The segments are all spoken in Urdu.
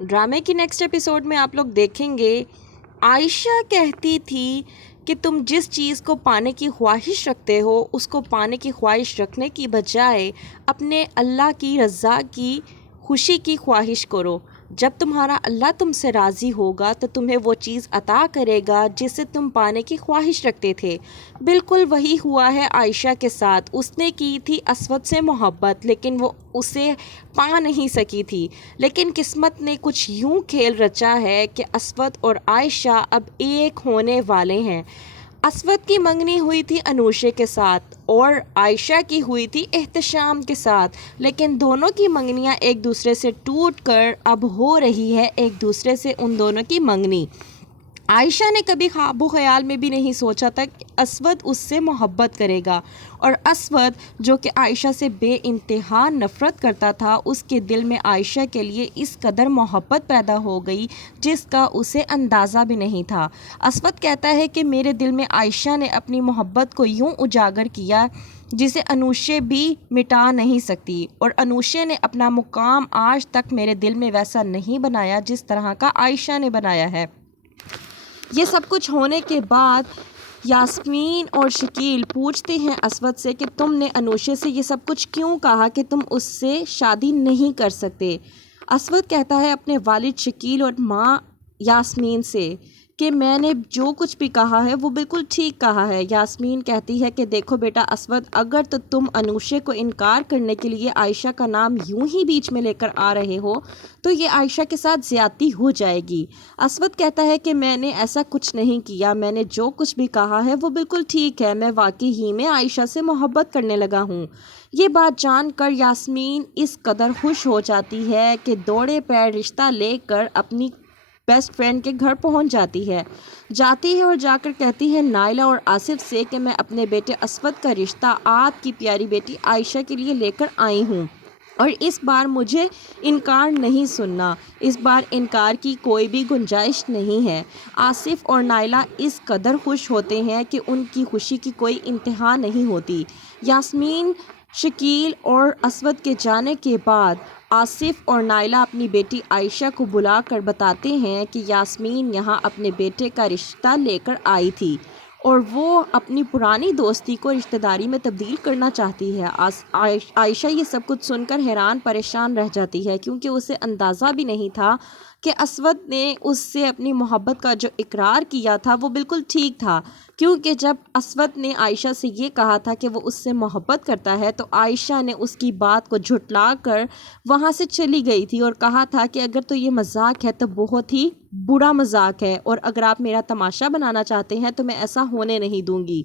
ڈرامے کی نیکسٹ ایپیسوڈ میں آپ لوگ دیکھیں گے عائشہ کہتی تھی کہ تم جس چیز کو پانے کی خواہش رکھتے ہو اس کو پانے کی خواہش رکھنے کی بجائے اپنے اللہ کی رضا کی خوشی کی خواہش کرو۔ جب تمہارا اللہ تم سے راضی ہوگا تو تمہیں وہ چیز عطا کرے گا جسے تم پانے کی خواہش رکھتے تھے۔ بالکل وہی ہوا ہے عائشہ کے ساتھ۔ اس نے کی تھی اسود سے محبت لیکن وہ اسے پا نہیں سکی تھی، لیکن قسمت نے کچھ یوں کھیل رچا ہے کہ اسود اور عائشہ اب ایک ہونے والے ہیں۔ اسود کی منگنی ہوئی تھی انوشے کے ساتھ اور عائشہ کی ہوئی تھی احتشام کے ساتھ، لیکن دونوں کی منگنیاں ایک دوسرے سے ٹوٹ کر اب ہو رہی ہے ایک دوسرے سے ان دونوں کی منگنی۔ عائشہ نے کبھی خواب و خیال میں بھی نہیں سوچا تھا کہ اسود اس سے محبت کرے گا، اور اسود جو کہ عائشہ سے بے انتہا نفرت کرتا تھا، اس کے دل میں عائشہ کے لیے اس قدر محبت پیدا ہو گئی جس کا اسے اندازہ بھی نہیں تھا۔ اسود کہتا ہے کہ میرے دل میں عائشہ نے اپنی محبت کو یوں اجاگر کیا جسے انوشے بھی مٹا نہیں سکتی، اور انوشے نے اپنا مقام آج تک میرے دل میں ویسا نہیں بنایا جس طرح کا عائشہ نے بنایا ہے۔ یہ سب کچھ ہونے کے بعد یاسمین اور شکیل پوچھتے ہیں اسود سے کہ تم نے انوشے سے یہ سب کچھ کیوں کہا کہ تم اس سے شادی نہیں کر سکتے۔ اسود کہتا ہے اپنے والد شکیل اور ماں یاسمین سے کہ میں نے جو کچھ بھی کہا ہے وہ بالکل ٹھیک کہا ہے۔ یاسمین کہتی ہے کہ دیکھو بیٹا اسود، اگر تو تم انوشے کو انکار کرنے کے لیے عائشہ کا نام یوں ہی بیچ میں لے کر آ رہے ہو تو یہ عائشہ کے ساتھ زیادتی ہو جائے گی۔ اسود کہتا ہے کہ میں نے ایسا کچھ نہیں کیا، میں نے جو کچھ بھی کہا ہے وہ بالکل ٹھیک ہے، میں واقعی ہی میں عائشہ سے محبت کرنے لگا ہوں۔ یہ بات جان کر یاسمین اس قدر خوش ہو جاتی ہے کہ دوڑے پیر رشتہ لے کر اپنی بیسٹ فرینڈ کے گھر پہنچ جاتی ہے اور جا کر کہتی ہے نائلہ اور آصف سے کہ میں اپنے بیٹے اسود کا رشتہ آپ کی پیاری بیٹی عائشہ کے لیے لے کر آئی ہوں، اور اس بار مجھے انکار نہیں سننا، اس بار انکار کی کوئی بھی گنجائش نہیں ہے۔ آصف اور نائلہ اس قدر خوش ہوتے ہیں کہ ان کی خوشی کی کوئی انتہا نہیں ہوتی۔ یاسمین، شکیل اور اسود کے جانے کے بعد آصف اور نائلہ اپنی بیٹی عائشہ کو بلا کر بتاتے ہیں کہ یاسمین یہاں اپنے بیٹے کا رشتہ لے کر آئی تھی اور وہ اپنی پرانی دوستی کو رشتہ داری میں تبدیل کرنا چاہتی ہے۔ عائشہ یہ سب کچھ سن کر حیران پریشان رہ جاتی ہے کیونکہ اسے اندازہ بھی نہیں تھا کہ اسود نے اس سے اپنی محبت کا جو اقرار کیا تھا وہ بالکل ٹھیک تھا، کیونکہ جب اسود نے عائشہ سے یہ کہا تھا کہ وہ اس سے محبت کرتا ہے تو عائشہ نے اس کی بات کو جھٹلا کر وہاں سے چلی گئی تھی اور کہا تھا کہ اگر تو یہ مذاق ہے تو بہت ہی برا مذاق ہے، اور اگر آپ میرا تماشا بنانا چاہتے ہیں تو میں ایسا ہونے نہیں دوں گی۔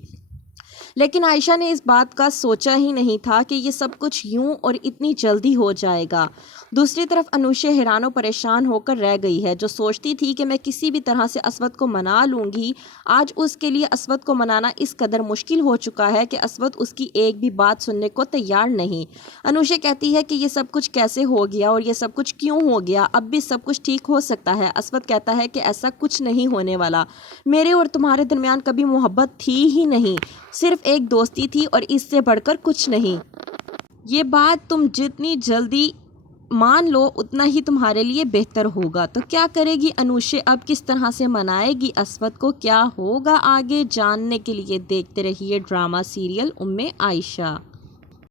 لیکن عائشہ نے اس بات کا سوچا ہی نہیں تھا کہ یہ سب کچھ یوں اور اتنی جلدی ہو جائے گا۔ دوسری طرف انوشے حیران و پریشان ہو کر رہ گئی ہے، جو سوچتی تھی کہ میں کسی بھی طرح سے اسود کو منا لوں گی۔ آج اس کے لیے اسود کو منانا اس قدر مشکل ہو چکا ہے کہ اسود اس کی ایک بھی بات سننے کو تیار نہیں۔ انوشے کہتی ہے کہ یہ سب کچھ کیسے ہو گیا اور یہ سب کچھ کیوں ہو گیا، اب بھی سب کچھ ٹھیک ہو سکتا ہے۔ اسود کہتا ہے کہ ایسا کچھ نہیں ہونے والا، میرے اور تمہارے درمیان کبھی محبت تھی ہی نہیں، صرف ایک دوستی تھی اور اس سے بڑھ کر کچھ نہیں۔ یہ بات تم جتنی جلدی مان لو اتنا ہی تمہارے لیے بہتر ہوگا۔ تو کیا کرے گی انوشے، اب کس طرح سے منائے گی اسود کو، کیا ہوگا آگے جاننے کے لیے دیکھتے رہیے ڈرامہ سیریل ام عائشہ۔